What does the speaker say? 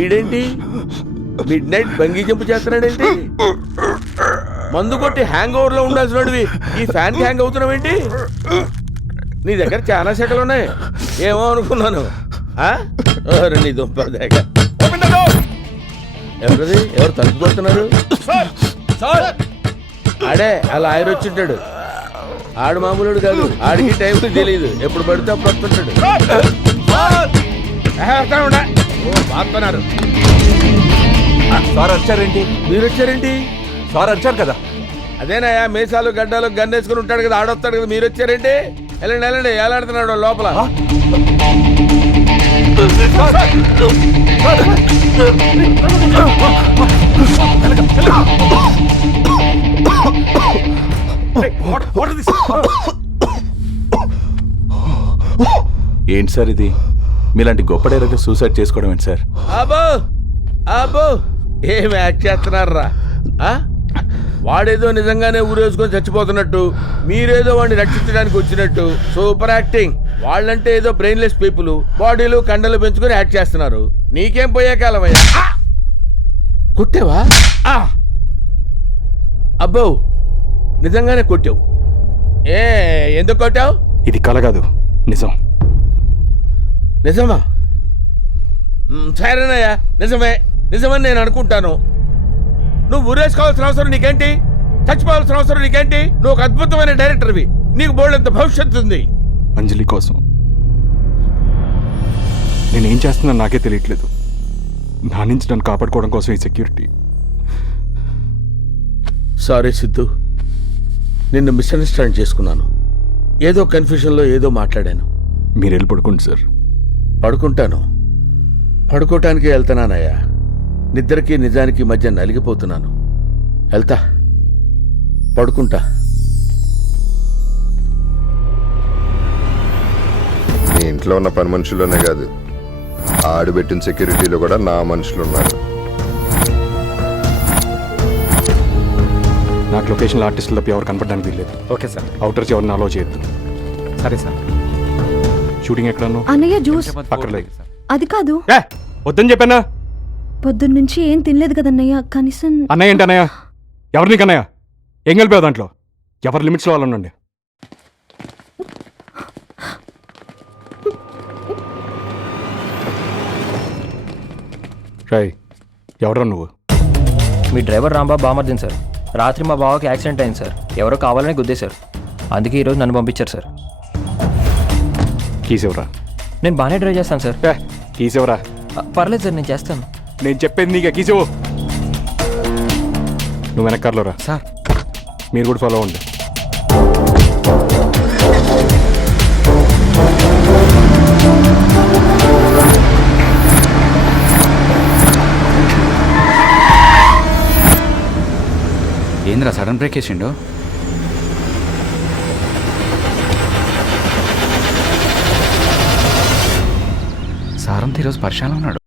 ఈడేంటి mid night bungee jump చేస్తున్నాడేంటి? మందు కొట్టి హ్యాంగ్ ఓవర్ లో ఉండాల్సినవి ఈ ఫ్యాన్ కి హ్యాంగ్ అవుతున్నావేంటి? నీ దగ్గర చాలా సెకలు ఉన్నాయి. ఏమో అనుకున్నాను. నీ దుంప దగ్గర ఎవరిది? ఎవరు తలుపు కొడుతున్నారు? ఆడే అలా ఆయన వచ్చింటాడు. ఆడు మామూలుడు కాదు. ఆడికి టైం తెలియదు. ఎప్పుడు పడితే అప్పుడు వస్తుంటాడు. బాగున్నారు. సార్ వచ్చారేంటి? మీరు వచ్చారేంటి? సార్ వచ్చారు కదా. అదేనాయా మీసాలు గడ్డాలు గన్నేసుకుని ఉంటాడు కదా, ఆడొస్తాడు కదా. మీరు వచ్చారేంటి? వెళ్ళండి వెళ్ళండి, ఎలాడుతున్నాడు లోపల. ఏంటి సార్ ఇది? మీలాంటి గొప్ప డైరెక్టర్ సూసైడ్ చేసుకోవడం ఏంటి సార్? అబ్బో అబ్బో ఏం యాక్ట్ చేస్తున్నారా? వాడేదో నిజంగానే ఊరేసుకొని చచ్చిపోతున్నట్టు, మీరేదో వాడిని రక్షించడానికి వచ్చినట్టు సూపర్ యాక్టింగ్. వాళ్ళంటే ఏదో బ్రెయిన్లెస్ పీపుల్, బాడీలు కండలు పెంచుకొని యాక్ట్ చేస్తున్నారు. నీకేం పోయే కాలం అయ్యా. కొట్టావా? అబ్బో నిజంగానే కొట్టావు. ఎందుకు కొట్టావు? ఇది కల కాదు, నిజం. నిజమా? సరేనయ్యా, నిజమే. నిజమని నేను అనుకుంటాను. నువ్వు ఊరేసుకోవాల్సిన అవసరం నీకేంటి? చచ్చిపోవాల్సిన అవసరం నీకేంటి? నువ్వు ఒక అద్భుతమైన డైరెక్టర్వి. నీకు బోల్డంత భవిష్యత్తు ఉంది. అంజలి కోసం నేనేం చేస్తున్నా నాకే తెలియట్లేదు. నా నుంచి నన్ను కాపాడుకోవడం కోసం ఈ సెక్యూరిటీ. సారీ సిద్ధు, నిన్ను మిస్అండర్స్టాండ్ చేసుకున్నాను. ఏదో కన్ఫ్యూషన్లో ఏదో మాట్లాడాను. మీరు వెళ్ళి పడుకోండి సార్. పడుకుంటాను. పడుకోవటానికి వెళ్తున్నానయ్యా. నిద్రకి నిజానికి మధ్య నలిగిపోతున్నాను. వెళ్తా, పడుకుంటా. నీ ఇంట్లో ఉన్న పని మనుషుల్లోనే కాదు, ఆడుబెట్టిన సెక్యూరిటీలో కూడా నా మనుషులు ఉన్నారు. నాకు లొకేషన్ ఆర్టిస్టులు తప్ప ఎవరు కనపడడానికి వీల్లేదు. Okay sir. అవుటర్స్ ఎవరిని అలో చేయొద్దు. సరే సార్. షూటింగ్ ఎక్కడన్నా? అన్నయ్య జ్యూస్ అక్కర్లేదు. అది కాదు, వద్దని చెప్పానా? పొద్దున్న నుంచి ఏం తినలేదు కదన్నయ్య. కనీసం అన్నయ్య ఏంటి అన్నయ్య? ఎవరిని కన్నయ్య? ఏం కలిపావు దాంట్లో? ఎవరి లిమిట్స్లో వాళ్ళు ఉండండి. రై, ఎవరా నువ్వు? మీ డ్రైవర్ రాంబాబు బామర్దిన్ సార్. రాత్రి మా బావకి యాక్సిడెంట్ అయింది సార్. ఎవరో కావాలని గుద్దేశారు. అందుకే ఈరోజు నన్ను పంపించారు సార్. కీస్ ఎవరా? నేను బాగానే డ్రైవ్ చేస్తాను సార్. కీస్ ఎవరా? పర్లేదు సార్, నేను చేస్తాను. నేను చెప్పేది నీకు కీసేవు. నువ్వు వెనక్కారులో రా సార్. మీరు కూడా ఫాలో అవ్వండి. ఏంద్రా సడన్ బ్రేక్ వేసిండు? సారంతా ఈరోజు పరిశాల ఉన్నాడు.